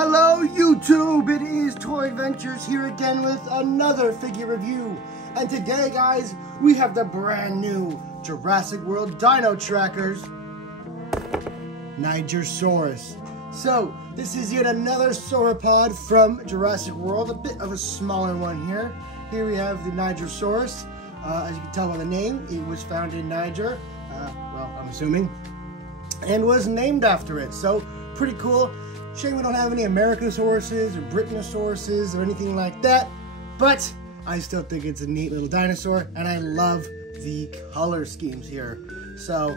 Hello YouTube, it is Toy Adventures here again with another figure review. And today guys, we have the brand new Jurassic World Dino Trackers, Nigersaurus. So, this is yet another sauropod from Jurassic World, a bit of a smaller one here. Here we have the Nigersaurus. As you can tell by the name, it was found in Niger, well, I'm assuming, and was named after it. So, pretty cool. Shame we don't have any Americasauruses or Britannosauruses or anything like that, but I still think it's a neat little dinosaur, and I love the color schemes here. So,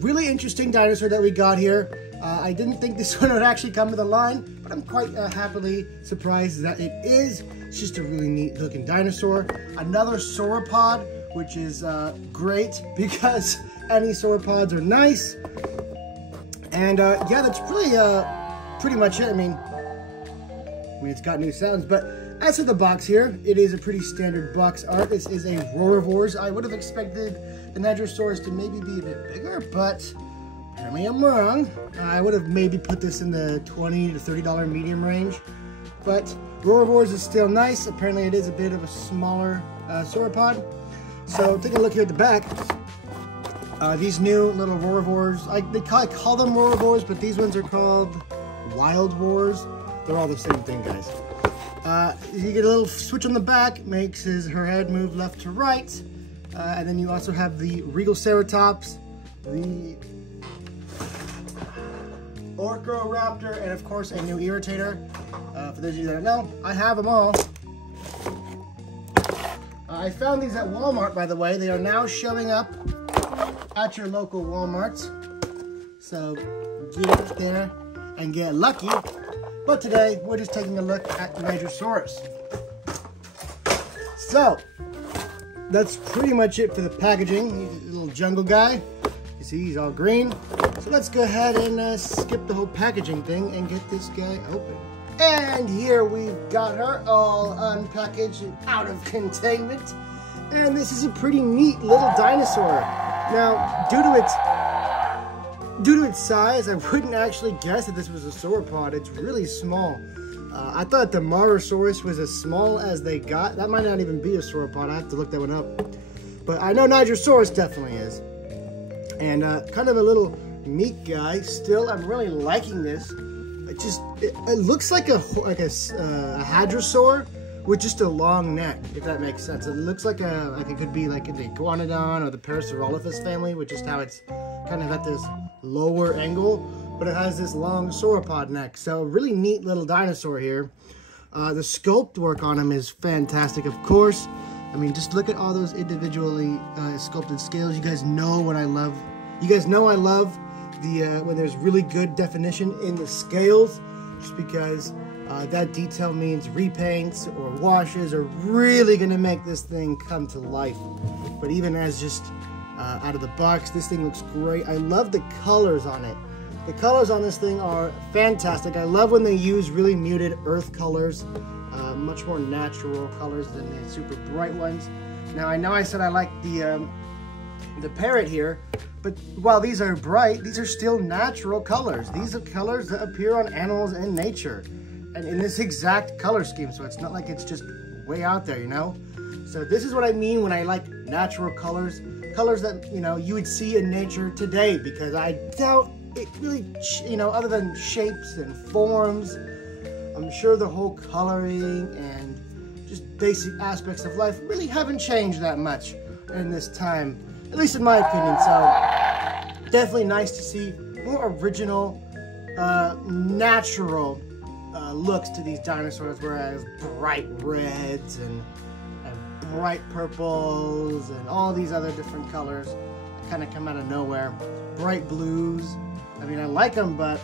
really interesting dinosaur that we got here. I didn't think this one would actually come to the line, but I'm quite happily surprised that it is. It's just a really neat looking dinosaur. Another sauropod, which is great because any sauropods are nice. And yeah, that's really pretty much it. I mean, it's got new sounds, but as for the box here, it is a pretty standard box art. This is a Roarivores. I would have expected the Nigersaurus to maybe be a bit bigger, but apparently I'm wrong. I would have maybe put this in the $20 to $30 medium range, but Roarivores is still nice. Apparently it is a bit of a smaller sauropod. So take a look here at the back. These new little Roarivores, I call them Roarivores, but these ones are called Wild Wars. They're all the same thing, guys. You get a little switch on the back, makes her head move left to right. And then you also have the Regalceratops, the Orcoraptor, and of course a new irritator. For those of you that don't know, I have them all. I found these at Walmart, by the way. They are now showing up at your local Walmarts. So get up there and get lucky. But today, we're just taking a look at the Nigersaurus. So, that's pretty much it for the packaging. He's a little jungle guy. You see, he's all green. So let's go ahead and skip the whole packaging thing and get this guy open. And here we've got her all unpackaged and out of containment. And this is a pretty neat little dinosaur. Now, due to its size, I wouldn't actually guess that this was a sauropod. It's really small. I thought the Nigersaurus was as small as they got. That might not even be a sauropod. I have to look that one up. But I know Nigersaurus definitely is. And kind of a little meat guy. Still, I'm really liking this. It looks like a hadrosaur with just a long neck, if that makes sense. It looks like it could be like in the Iguanodon or the Parasaurolophus family, with just how it's kind of at this lower angle, but it has this long sauropod neck. So really neat little dinosaur here. The sculpt work on him is fantastic, of course. I mean, just look at all those individually sculpted scales. You guys know what I love. You guys know I love the when there's really good definition in the scales, just because that detail means repaints or washes are really gonna make this thing come to life. But even as just out of the box, this thing looks great. I love the colors on it. The colors on this thing are fantastic. I love when they use really muted earth colors, much more natural colors than the super bright ones. Now I know I said I like the parrot here, but while these are bright, these are still natural colors. These are colors that appear on animals in nature and in this exact color scheme. So it's not like it's just way out there, you know? So this is what I mean when I like natural colors. Colors that, you know, you would see in nature today, because I doubt it really, you know, other than shapes and forms, I'm sure the whole coloring and just basic aspects of life really haven't changed that much in this time, at least in my opinion. So definitely nice to see more original, natural looks to these dinosaurs, whereas bright reds and bright purples and all these other different colors that kind of come out of nowhere. Bright blues. I mean, I like them, but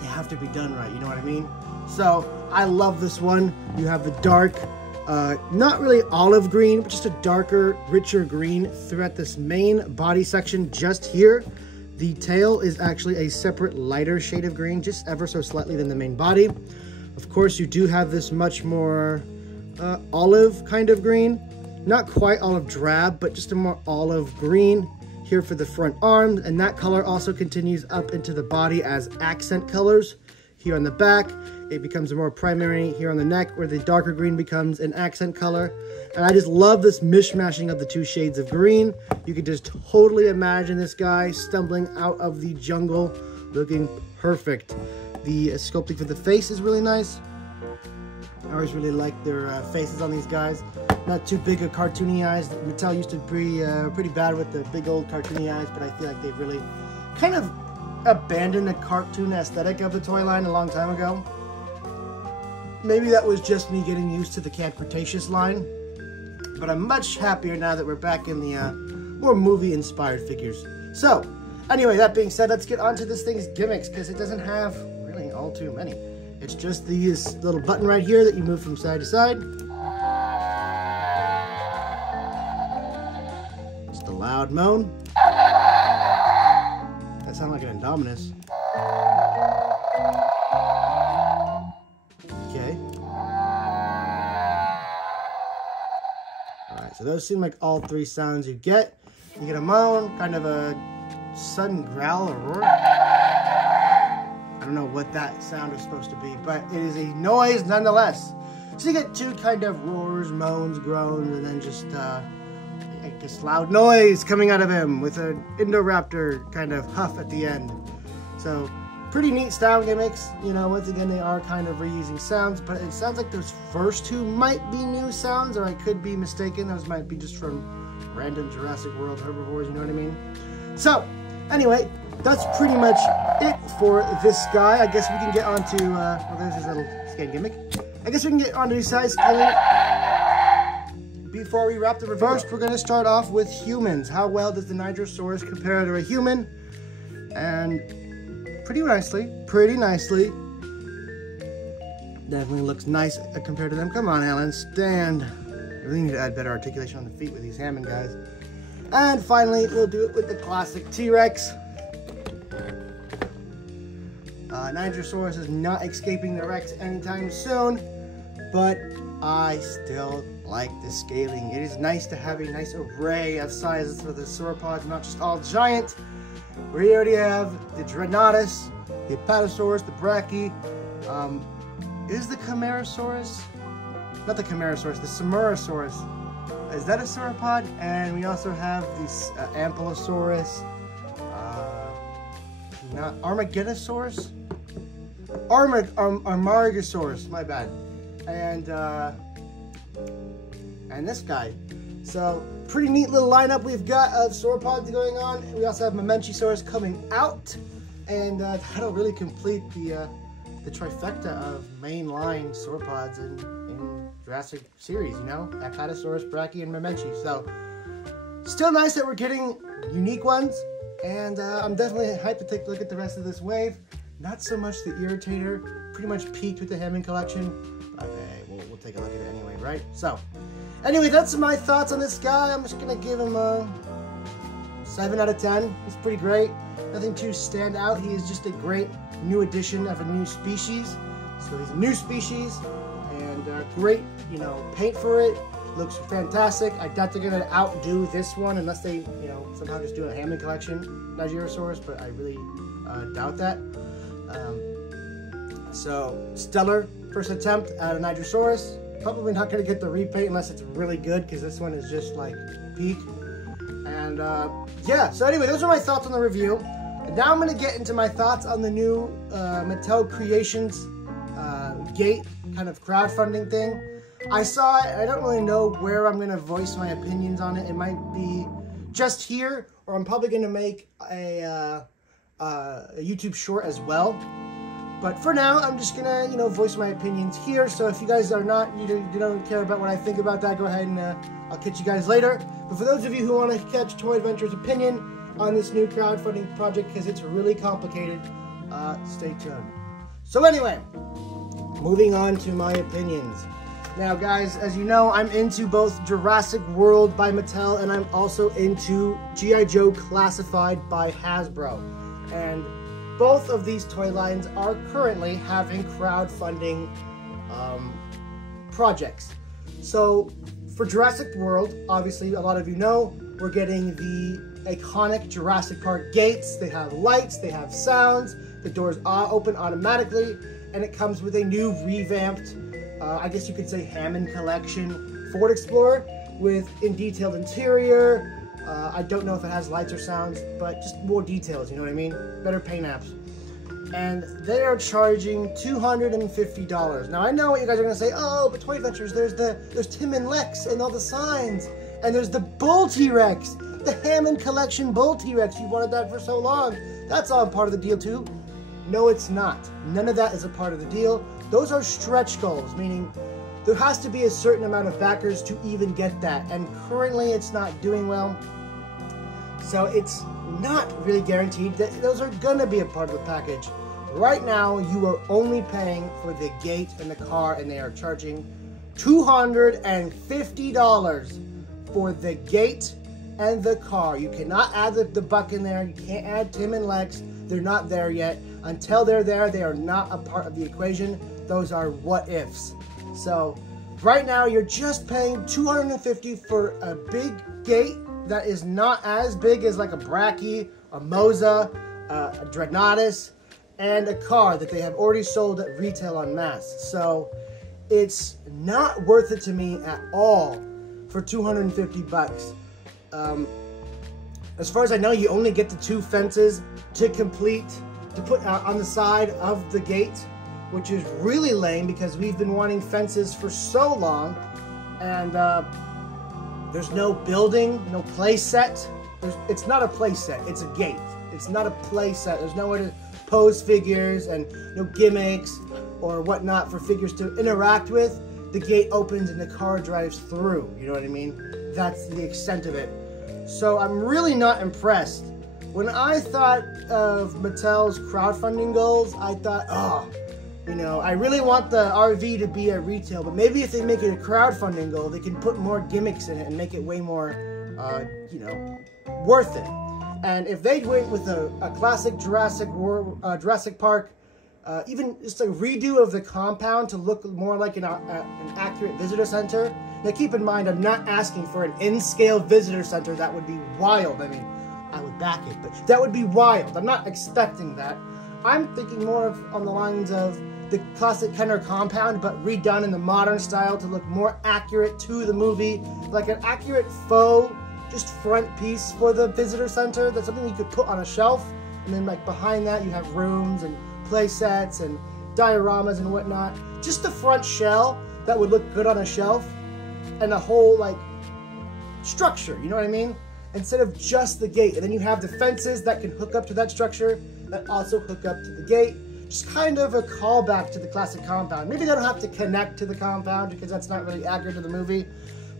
they have to be done right, you know what I mean? So I love this one. You have the dark, not really olive green, but just a darker, richer green throughout this main body section just here. The tail is actually a separate lighter shade of green, just ever so slightly than the main body. Of course, you do have this much more olive kind of green. Not quite olive drab, but just a more olive green here for the front arms. And that color also continues up into the body as accent colors here on the back. It becomes more primary here on the neck, where the darker green becomes an accent color. And I just love this mishmashing of the two shades of green. You can just totally imagine this guy stumbling out of the jungle looking perfect. The sculpting for the face is really nice. I always really like their faces on these guys. Not too big of cartoony eyes. Mattel used to be pretty bad with the big old cartoony eyes, but I feel like they've really kind of abandoned the cartoon aesthetic of the toy line a long time ago. Maybe that was just me getting used to the Camp Cretaceous line, but I'm much happier now that we're back in the more movie-inspired figures. So, anyway, that being said, let's get onto this thing's gimmicks, because it doesn't have really all too many. It's just this little button right here that you move from side to side. Just a loud moan. That sounds like an Indominus. Okay. Alright, so those seem like all three sounds you get. You get a moan, kind of a sudden growl or roar. I don't know what that sound is supposed to be, but it is a noise nonetheless. So you get two kind of roars, moans, groans, and then just I guess loud noise coming out of him with an Indoraptor kind of huff at the end. So pretty neat style gimmicks. You know, once again, they are kind of reusing sounds, but it sounds like those first two might be new sounds, or I could be mistaken. Those might be just from random Jurassic World herbivores, you know what I mean? So, anyway, that's pretty much it for this guy. I guess we can get on to, well, there's his little scan gimmick. I guess we can get on to size scaling. Before we wrap the review, first we're going to start off with humans. How well does the Nigersaurus compare to a human? And pretty nicely. Definitely looks nice compared to them. Come on, Alan, stand. I really need to add better articulation on the feet with these Hammond guys. And finally, we'll do it with the classic T-Rex. Nigersaurus is not escaping the Rex anytime soon, but I still like the scaling. It is nice to have a nice array of sizes for the sauropods, not just all giant. We already have the Dreadnoughtus, the Apatosaurus, the Brachy. Is the Camarasaurus? Not the Camarasaurus, the Samurasaurus. Is that a sauropod? And we also have this Ampulosaurus, not Armageddonsaurus? Armargosaurus, my bad. And this guy. So, pretty neat little lineup we've got of sauropods going on. We also have Mamenchisaurus coming out, and that'll really complete the trifecta of mainline sauropods in Jurassic series, you know? Apatosaurus, Brachy, and Mamenchi. So, still nice that we're getting unique ones, and I'm definitely hyped to take a look at the rest of this wave. Not so much the Irritator, pretty much peaked with the Hammond collection. Okay, we'll take a look at it anyway, right? So, anyway, that's my thoughts on this guy. I'm just gonna give him a 7 out of 10. He's pretty great. Nothing too stand out. He is just a great new addition of a new species. So he's a new species, and great, you know, paint for it. Looks fantastic. I doubt they're gonna outdo this one unless they, you know, somehow just do a Hammond collection Nigersaurus, but I really doubt that. So stellar first attempt at a Nigersaurus. Probably not gonna get the repaint unless it's really good, because this one is just like peak. And yeah, so anyway, those are my thoughts on the review. And now I'm gonna get into my thoughts on the new Mattel Creations Gate kind of crowdfunding thing. I saw it. I don't really know where I'm gonna voice my opinions on it. It might be just here, or I'm probably gonna make a YouTube short as well. But for now, I'm just gonna, you know, voice my opinions here. So if you guys are not, you don't care about what I think about that, go ahead and I'll catch you guys later. But for those of you who want to catch Toy Adventure's opinion on this new crowdfunding project, because it's really complicated, stay tuned. So anyway, moving on to my opinions. Now guys, as you know, I'm into both Jurassic World by Mattel, and I'm also into G.I. Joe Classified by Hasbro. And both of these toy lines are currently having crowdfunding projects. So for Jurassic World, obviously a lot of you know, we're getting the iconic Jurassic Park gates. They have lights, they have sounds, the doors open automatically, and it comes with a new revamped, I guess you could say Hammond Collection Ford Explorer with detailed interior. I don't know if it has lights or sounds, but just more details, you know what I mean? Better paint apps. And they are charging $250. Now I know what you guys are gonna say, oh, but Toy Ventures, there's Tim and Lex and all the signs, and there's the Bull T-Rex, the Hammond Collection Bull T-Rex. You wanted that for so long. That's all part of the deal too. No, it's not. None of that is a part of the deal. Those are stretch goals, meaning there has to be a certain amount of backers to even get that, and currently it's not doing well. So it's not really guaranteed that those are gonna be a part of the package. Right now, you are only paying for the gate and the car, and they are charging $250 for the gate and the car. You cannot add the buck in there. You can't add Tim and Lex. They're not there yet. Until they're there, they are not a part of the equation. Those are what ifs. So right now, you're just paying $250 for a big gate that is not as big as like a Bracky, a Moza, a Dreadnoughtus, and a car that they have already sold at retail en masse. So it's not worth it to me at all for 250 bucks. As far as I know, you only get the 2 fences to put on the side of the gate, which is really lame because we've been wanting fences for so long, and there's no building, no play set. It's not a play set, it's a gate. It's not a play set. There's nowhere to pose figures and no gimmicks or whatnot for figures to interact with. The gate opens and the car drives through, you know what I mean? That's the extent of it. So I'm really not impressed. When I thought of Mattel's crowdfunding goals, I thought, oh, you know, I really want the RV to be at retail, but maybe if they make it a crowdfunding goal, they can put more gimmicks in it and make it way more, you know, worth it. And if they went with a classic Jurassic Park, even just a redo of the compound to look more like an accurate visitor center. Now keep in mind, I'm not asking for an in-scale visitor center. That would be wild. I mean, I would back it, but that would be wild. I'm not expecting that. I'm thinking more on the lines of the classic Kenner compound, but redone in the modern style to look more accurate to the movie, like an accurate faux, just front piece for the visitor center. That's something you could put on a shelf, and then like behind that you have rooms and play sets and dioramas and whatnot. Just the front shell that would look good on a shelf, and a whole like structure, you know what I mean? Instead of just the gate. And then you have the fences that can hook up to that structure that also hook up to the gate. Just kind of a callback to the classic compound. Maybe they don't have to connect to the compound because that's not really accurate to the movie,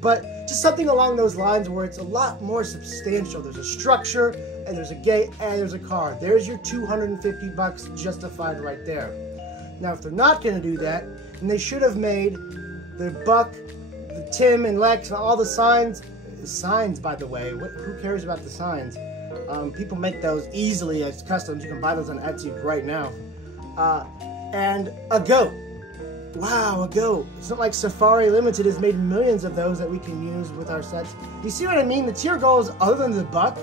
but just something along those lines where it's a lot more substantial. There's a structure, and there's a gate, and there's a car. There's your 250 bucks justified right there. Now, if they're not going to do that, then they should have made the Buck, the Tim and Lex, and all the signs, by the way, who cares about the signs? People make those easily as customs. You can buy those on Etsy right now. And a goat. Wow, a goat. It's not like Safari Limited has made millions of those that we can use with our sets. You see what I mean? The tier goals, other than the Buck,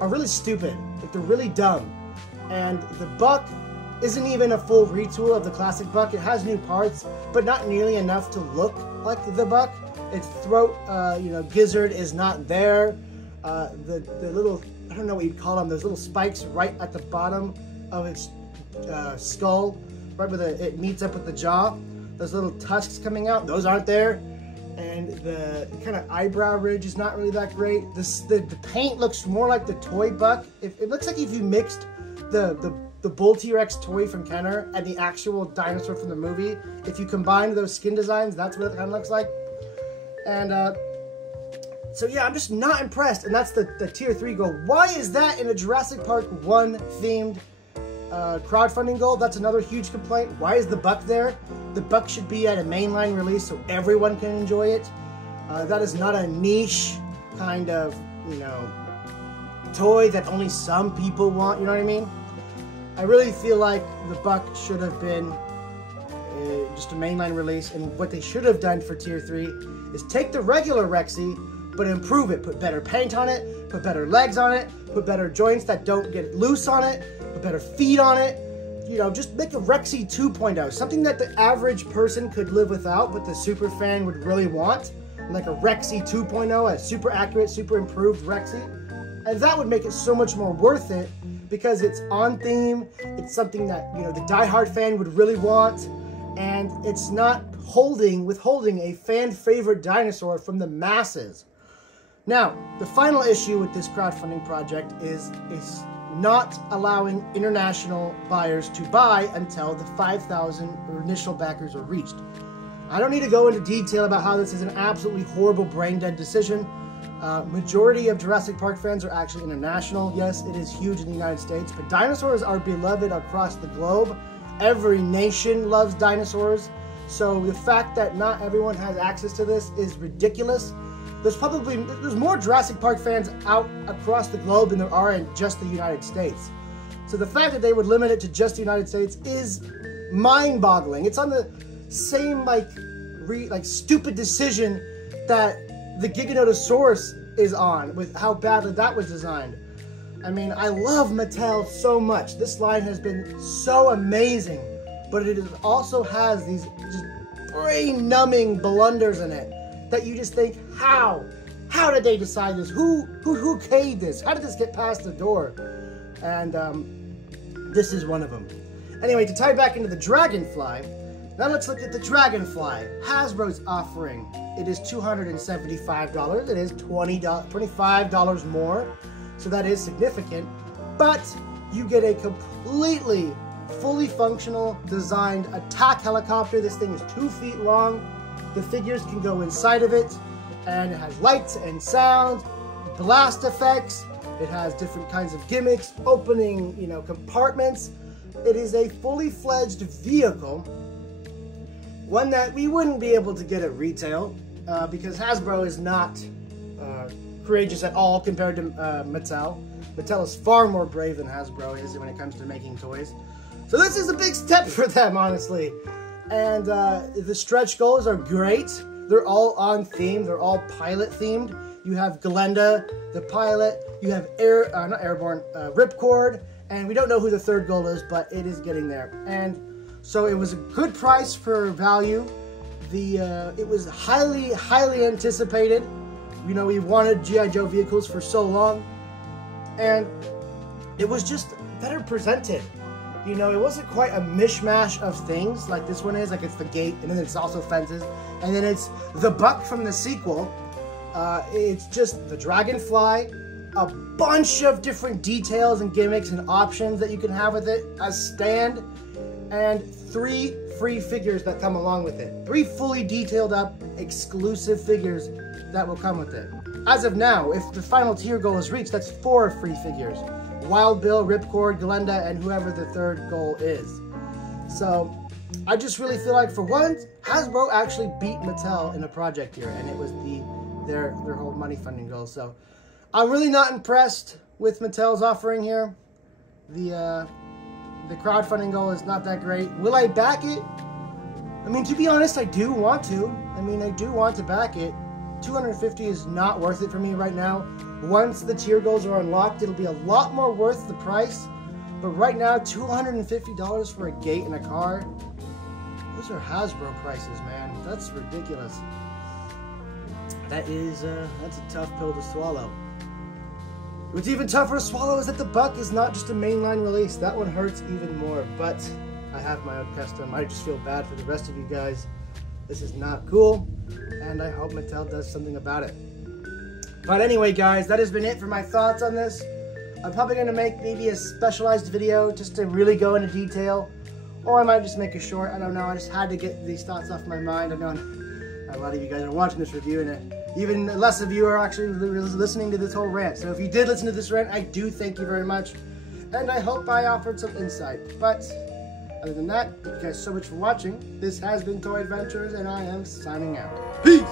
are really stupid. Like, they're really dumb. And the Buck isn't even a full retool of the classic Buck. It has new parts, but not nearly enough to look like the Buck. Its throat, you know, gizzard is not there. The little, I don't know what you'd call them, those little spikes right at the bottom of its skull, right where it meets up with the jaw. Those little tusks coming out, those aren't there. And the kind of eyebrow ridge is not really that great. The paint looks more like the toy Buck. It looks like if you mixed the Bull T-Rex toy from Kenner and the actual dinosaur from the movie. If you combine those skin designs, that's what it kind of looks like. And so yeah, I'm just not impressed. And that's the tier 3 goal. Why is that in a Jurassic Park 1 themed crowdfunding goal? That's another huge complaint. Why is the Buck there? The Buck should be at a mainline release so everyone can enjoy it. That is not a niche kind of, you know, toy that only some people want, you know what I mean? I really feel like the Buck should have been just a mainline release, and what they should have done for tier 3 is take the regular Rexy, but improve it. Put better paint on it, put better legs on it, put better joints that don't get loose on it, put better feet on it, you know, just make a Rexy 2.0, something that the average person could live without, but the super fan would really want, like a Rexy 2.0, a super accurate, super improved Rexy, and that would make it so much more worth it because it's on theme, it's something that, you know, the diehard fan would really want, and it's not withholding a fan favorite dinosaur from the masses. Now, the final issue with this crowdfunding project is not allowing international buyers to buy until the 5,000 initial backers are reached. I don't need to go into detail about how this is an absolutely horrible brain-dead decision. Majority of Jurassic Park fans are actually international. Yes, it is huge in the United States, but dinosaurs are beloved across the globe. Every nation loves dinosaurs. So the fact that not everyone has access to this is ridiculous. There's more Jurassic Park fans out across the globe than there are in just the United States. So the fact that they would limit it to just the United States is mind-boggling. It's on the same like stupid decision that the Giganotosaurus is on, with how badly that was designed. I mean, I love Mattel so much. This line has been so amazing, but it also has these just brain-numbing blunders in it that you just think, how did they decide this? Who okayed this? How did this get past the door? And this is one of them. Anyway, to tie back into the Dragonfly, now let's look at the Dragonfly. Hasbro's offering, it is $275. It is $25 more, so that is significant. But you get a completely fully functional designed attack helicopter. This thing is 2 feet long. The figures can go inside of it, and it has lights and sound, blast effects. It has different kinds of gimmicks, opening, you know, compartments. It is a fully fledged vehicle, one that we wouldn't be able to get at retail because Hasbro is not courageous at all compared to Mattel. Mattel is far more brave than Hasbro is when it comes to making toys. So this is a big step for them, honestly. And the stretch goals are great. They're all on theme. They're all pilot themed. You have Glenda, the pilot. You have Ripcord. And we don't know who the third goal is, but it is getting there. And so it was a good price for value. It was highly anticipated. You know, we wanted G.I. Joe vehicles for so long. And it was just better presented. You know, it wasn't quite a mishmash of things like this one is. Like, it's the gate, and then it's also fences, and then it's the buck from the sequel. It's just the Dragonfly, a bunch of different details and gimmicks and options that you can have with it, a stand, and 3 free figures that come along with it. 3 fully detailed up, exclusive figures that will come with it. As of now, if the final tier goal is reached, that's 4 free figures. Wild Bill, Ripcord, Glenda, and whoever the third goal is. So, I just really feel like, for once, Hasbro actually beat Mattel in a project here, and it was their whole money funding goal. So, I'm really not impressed with Mattel's offering here. The crowdfunding goal is not that great. Will I back it? I mean, to be honest, I do want to. I mean, I do want to back it. $250 is not worth it for me right now. Once the tier goals are unlocked, it'll be a lot more worth the price. But right now, $250 for a gate and a car, those are Hasbro prices, man. That's ridiculous. That's a tough pill to swallow. What's even tougher to swallow is that the buck is not just a mainline release. That one hurts even more, but I have my own custom. I just feel bad for the rest of you guys. This is not cool, and I hope Mattel does something about it. But anyway, guys, that has been it for my thoughts on this. I'm probably going to make maybe a specialized video just to really go into detail, or I might just make a short. I don't know. I just had to get these thoughts off my mind. I know a lot of you guys are watching this review, and even less of you are actually listening to this whole rant. So if you did listen to this rant, I do thank you very much, and I hope I offered some insight. But other than that, thank you guys so much for watching. This has been Toy Adventures, and I am signing out. Peace!